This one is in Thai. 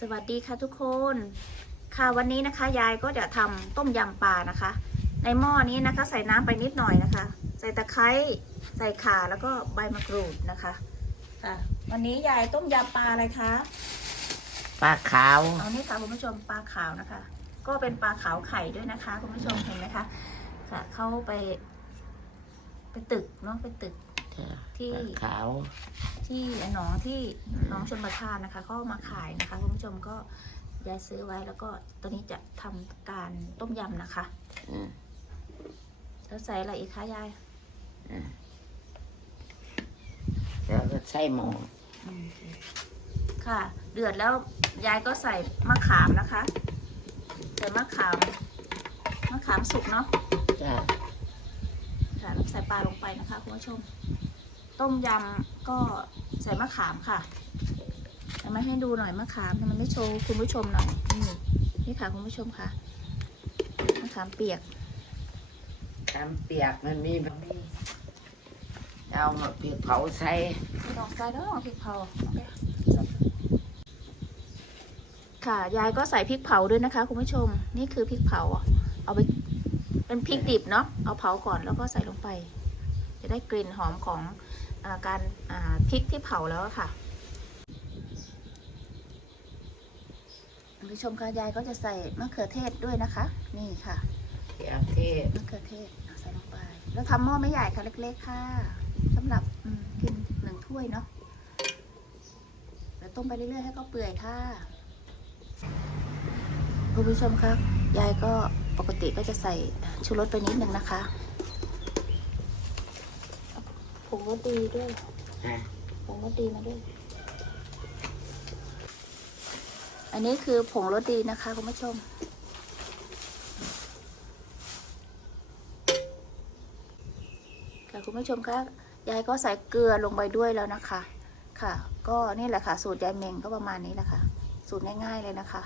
สวัสดีค่ะทุกคน ค่ะวันนี้นะคะ ยายก็จะทำต้มยำปลานะคะ ในหม้อนี้นะคะ ใส่น้ำไปนิดหน่อยนะคะ ใส่ตะไคร้ใส่ข่าแล้วก็ใบมะกรูดนะคะค่ะ วันนี้ยายต้มยำปลาอะไรคะปลาขาวเอานี่ค่ะคุณผู้ชมปลาขาวนะคะ ก็เป็นปลาขาวไข่ด้วยนะคะ คุณผู้ชมเห็นไหมคะค่ะเข้าไป ไปตึกเนาะไปตึก ที่ปลาขาวที่หนองที่หน้องชนประทานนะคะก็เอามาขายนะคะคุณผู้ชมก็ยายซื้อไว้แล้วก็ตอนนี้จะทำการต้มยำนะคะอืมแล้วใส่อะไรอีกคะยายแล้วก็ใส่หมูค่ะ เดือดแล้วยายก็ใส่มะขามนะคะใส่มะขามมะขามสุกเนาะจ้ะค่ะแล้วใส่ปลาลงไปนะคะคุณผู้ชม ต้มยำก็ใส่มะขามค่ะเอามาให้ดูหน่อยมะขามทำไมไม่โชว์คุณผู้ชมหน่อยนี่นี่ค่ะคุณผู้ชมค่ะมะขามเปียกทำเปียกมันมีมันมีเอามาเปียกเผาใส่ดอกใส่แล้วดอกพริกเผาค่ะยายก็ใส่พริกเผาด้วยนะคะ คุณผู้ชม นี่คือพริกเผาอะเอาไปเป็นพริกดิบเนาะเอาเผาก่อนแล้วก็ใส่ลงไป จะได้กลิ่นหอมของอา การอ่าพริกที่เผาแล้วอะค่ะคุณผู้ชมคะยายก็จะใส่มะเขือเทศด้วยนะคะ นี่ค่ะเปียกเทศมะเขือเทศเอาใส่ลงไป แล้วทำหม้อไม่ใหญ่ค่ะเล็ก ๆ ค่ะสำหรับอืมกินหนึ่งถ้วยเนาะแล้วต้มไปเรื่อยๆให้เขาเปื่อยค่ะคุณผู้ชมครับยายก็ปกติก็จะใส่ชูรสไปนิดนึงนะคะ ผงรสดีด้วยฮะผงรสดีมาด้วย อันนี้คือผงรสดีนะคะคุณผู้ชม ค่ะคุณผู้ชมคะยายก็ใส่เกลือลงไปด้วยแล้วนะคะ ค่ะ ก็นี่แหละค่ะ สูตรยายเมงก็ประมาณนี้แหละค่ะ สูตรง่ายๆเลยนะคะ